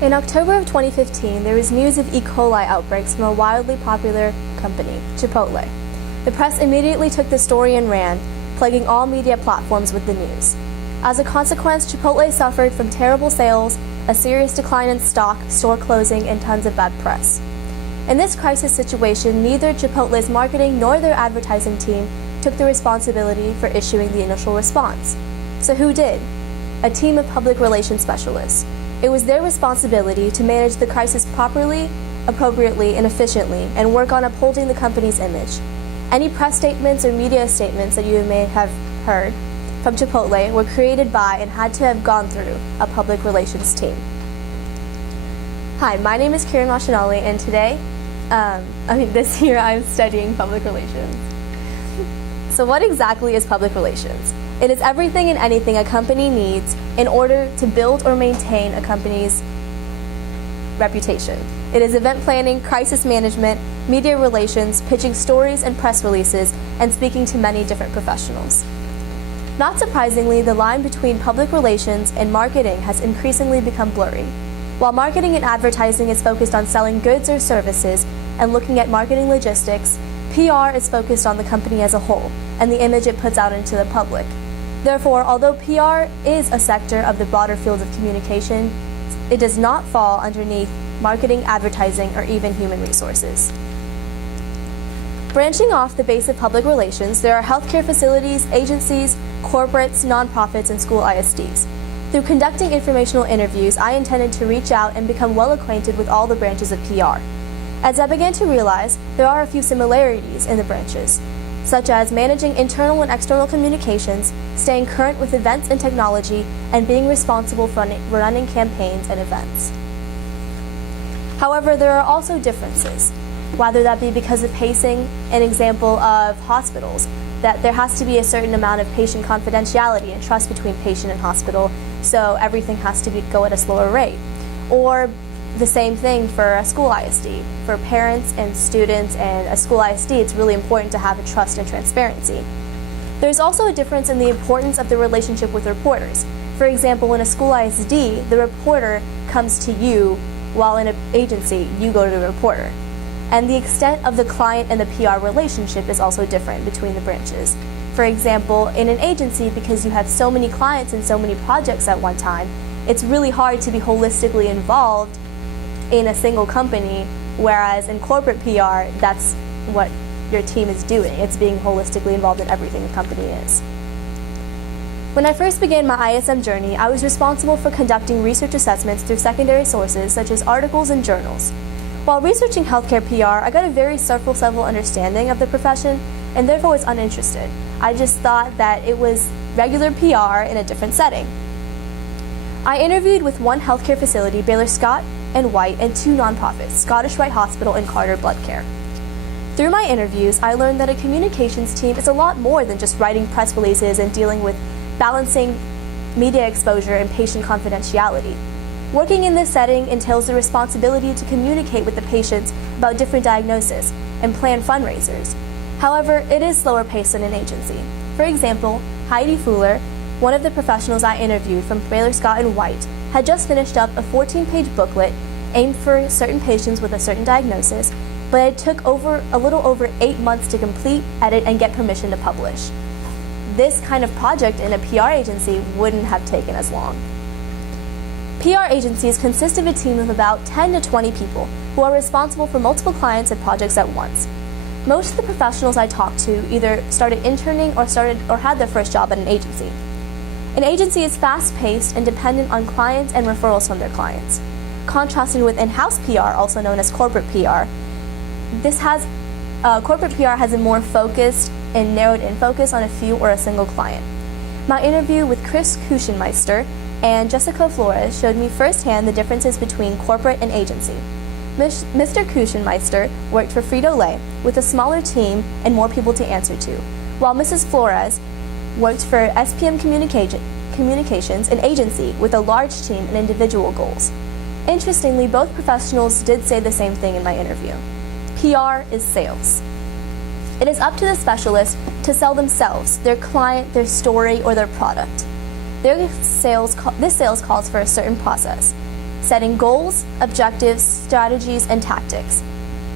In October of 2015, there was news of E. coli outbreaks from a wildly popular company, Chipotle. The press immediately took the story and ran, plaguing all media platforms with the news. As a consequence, Chipotle suffered from terrible sales, a serious decline in stock, store closing, and tons of bad press. In this crisis situation, neither Chipotle's marketing nor their advertising team took the responsibility for issuing the initial response. So who did? A team of public relations specialists. It was their responsibility to manage the crisis properly, appropriately, and efficiently, and work on upholding the company's image. Any press statements or media statements that you may have heard from Chipotle were created by and had to have gone through a public relations team. Hi, my name is Kiran Research, and today, this year I'm studying public relations. So what exactly is public relations? It is everything and anything a company needs in order to build or maintain a company's reputation. It is event planning, crisis management, media relations, pitching stories and press releases, and speaking to many different professionals. Not surprisingly, the line between public relations and marketing has increasingly become blurry. While marketing and advertising is focused on selling goods or services and looking at marketing logistics, PR is focused on the company as a whole and the image it puts out into the public. Therefore, although PR is a sector of the broader field of communication, it does not fall underneath marketing, advertising, or even human resources. Branching off the base of public relations, there are healthcare facilities, agencies, corporates, nonprofits, and school ISDs. Through conducting informational interviews, I intended to reach out and become well acquainted with all the branches of PR. As I began to realize, there are a few similarities in the branches, such as managing internal and external communications, staying current with events and technology, and being responsible for running campaigns and events. However, there are also differences, whether that be because of pacing, an example of hospitals, that there has to be a certain amount of patient confidentiality and trust between patient and hospital, so everything has to go at a slower rate. Or the same thing for a school ISD. For parents and students and a school ISD, it's really important to have a trust and transparency. There's also a difference in the importance of the relationship with reporters. For example, in a school ISD, the reporter comes to you, while in an agency, you go to the reporter. And the extent of the client and the PR relationship is also different between the branches. For example, in an agency, because you have so many clients and so many projects at one time, it's really hard to be holistically involved in a single company, whereas in corporate PR, that's what your team is doing. It's being holistically involved in everything the company is. When I first began my ISM journey, I was responsible for conducting research assessments through secondary sources such as articles and journals. While researching healthcare PR, I got a very surface level understanding of the profession and therefore was uninterested. I just thought that it was regular PR in a different setting. I interviewed with one healthcare facility, Baylor Scott and White, and two nonprofits, Scottish Rite Hospital and Carter Blood Care. Through my interviews, I learned that a communications team is a lot more than just writing press releases and dealing with balancing media exposure and patient confidentiality. Working in this setting entails the responsibility to communicate with the patients about different diagnoses and plan fundraisers. However, it is slower paced than an agency. For example, Heidi Fuller, one of the professionals I interviewed from Baylor Scott and White, had just finished up a 14-page booklet aimed for certain patients with a certain diagnosis, but it took a little over 8 months to complete, edit, and get permission to publish. This kind of project in a PR agency wouldn't have taken as long. PR agencies consist of a team of about 10 to 20 people who are responsible for multiple clients and projects at once. Most of the professionals I talked to either started interning or had their first job at an agency. An agency is fast-paced and dependent on clients and referrals from their clients. Contrasting with in-house PR, also known as corporate PR, corporate PR has a more focused and narrowed-in focus on a few or a single client. My interview with Chris Kuchenmeister and Jessica Flores showed me firsthand the differences between corporate and agency. Mr. Kuchenmeister worked for Frito-Lay with a smaller team and more people to answer to, while Mrs. Flores worked for SPM Communications, an agency with a large team and individual goals. Interestingly, both professionals did say the same thing in my interview. PR is sales. It is up to the specialist to sell themselves, their client, their story, or their product. This sales calls for a certain process. setting goals, objectives, strategies, and tactics.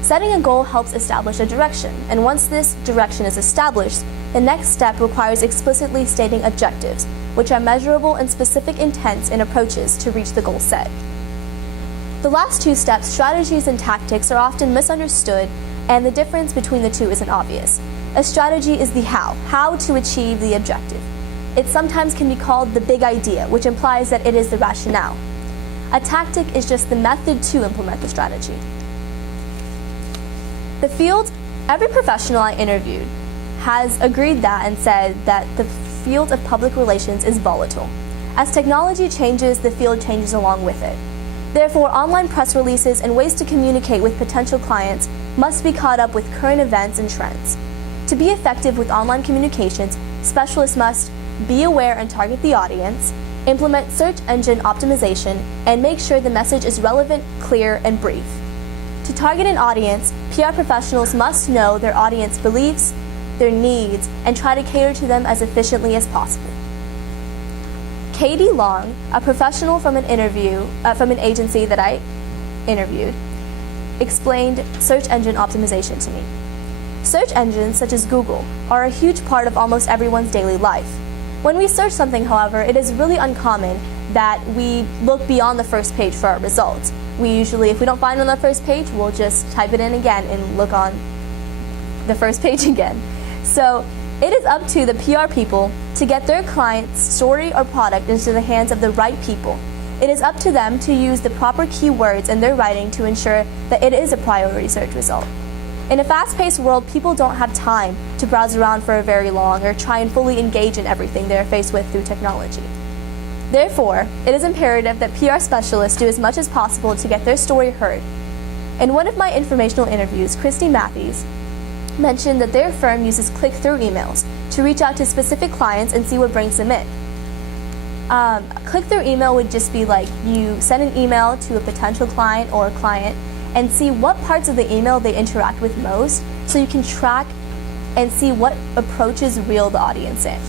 Setting a goal helps establish a direction, and once this direction is established, the next step requires explicitly stating objectives, which are measurable and specific intents and approaches to reach the goal set. The last two steps, strategies and tactics, are often misunderstood, and the difference between the two isn't obvious. A strategy is the how to achieve the objective. It sometimes can be called the big idea, which implies that it is the rationale. A tactic is just the method to implement the strategy. The field, every professional I interviewed has agreed that and said that the field of public relations is volatile. As technology changes, the field changes along with it. Therefore, online press releases and ways to communicate with potential clients must be caught up with current events and trends. To be effective with online communications, specialists must be aware and target the audience, implement search engine optimization, and make sure the message is relevant, clear, and brief. To target an audience, PR professionals must know their audience beliefs, their needs, and try to cater to them as efficiently as possible. Katie Long, a professional from an agency that I interviewed, explained search engine optimization to me. Search engines, such as Google, are a huge part of almost everyone's daily life. When we search something, however, it is really uncommon that we look beyond the first page for our results. We usually, if we don't find it on the first page, we'll just type it in again and look on the first page again. So it is up to the PR people to get their client's story or product into the hands of the right people. It is up to them to use the proper keywords in their writing to ensure that it is a priority search result. In a fast-paced world, people don't have time to browse around for very long or try and fully engage in everything they are faced with through technology. Therefore, it is imperative that PR specialists do as much as possible to get their story heard. In one of my informational interviews, Christy Matthews mentioned that their firm uses click-through emails to reach out to specific clients and see what brings them in. Click-through email would just be like you send an email to a potential client or a client and see what parts of the email they interact with most, so you can track and see what approaches reel the audience in.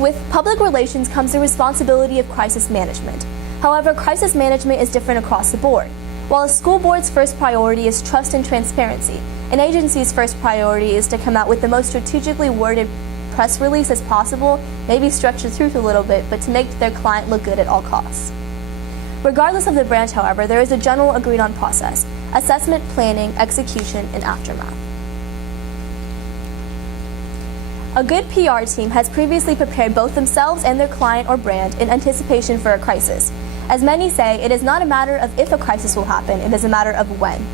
With public relations comes the responsibility of crisis management. However, crisis management is different across the board. While a school board's first priority is trust and transparency, an agency's first priority is to come out with the most strategically worded press release as possible, maybe stretch the truth a little bit, but to make their client look good at all costs. Regardless of the branch, however, there is a general agreed-on process: assessment, planning, execution, and aftermath. A good PR team has previously prepared both themselves and their client or brand in anticipation for a crisis. As many say, it is not a matter of if a crisis will happen, it is a matter of when.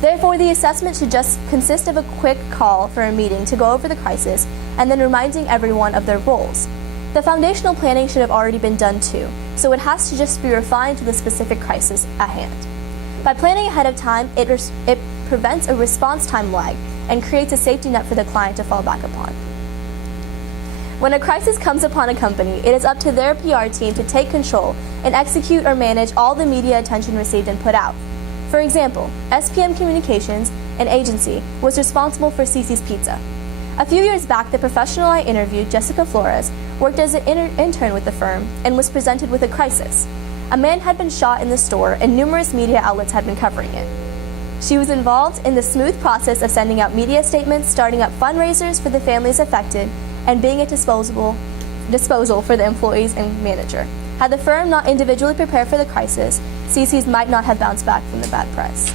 Therefore, the assessment should just consist of a quick call for a meeting to go over the crisis and then reminding everyone of their roles. The foundational planning should have already been done too, so it has to just be refined to the specific crisis at hand. By planning ahead of time, it prevents a response time lag and creates a safety net for the client to fall back upon. When a crisis comes upon a company, it is up to their PR team to take control and execute or manage all the media attention received and put out. For example, SPM Communications, an agency, was responsible for Cici's Pizza. A few years back, the professional I interviewed, Jessica Flores, worked as an intern with the firm and was presented with a crisis. A man had been shot in the store and numerous media outlets had been covering it. She was involved in the smooth process of sending out media statements, starting up fundraisers for the families affected, and being at disposal for the employees and manager. Had the firm not individually prepared for the crisis, Cici's might not have bounced back from the bad press.